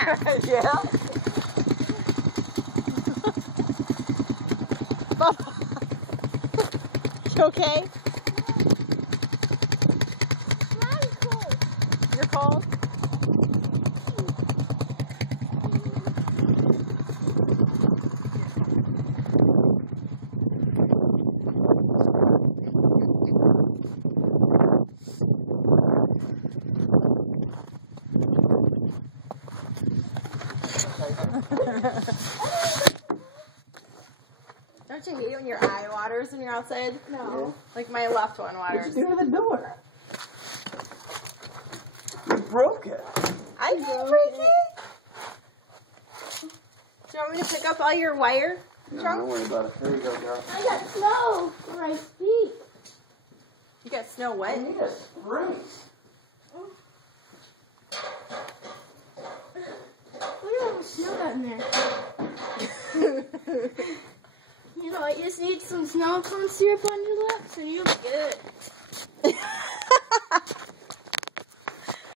Yeah. You okay? I'm cold. You're cold? Don't you hate when your eye waters when you're outside? No. Like my left one waters. What'd you do to the door? You broke it. I didn't break it. Do you want me to pick up all your wire? No, don't worry about it. There you go, girl. I got snow on my feet. You got snow what? I need a spring. We don't have snow down there. You know, I just need some snow cone syrup on your lips and you'll be good.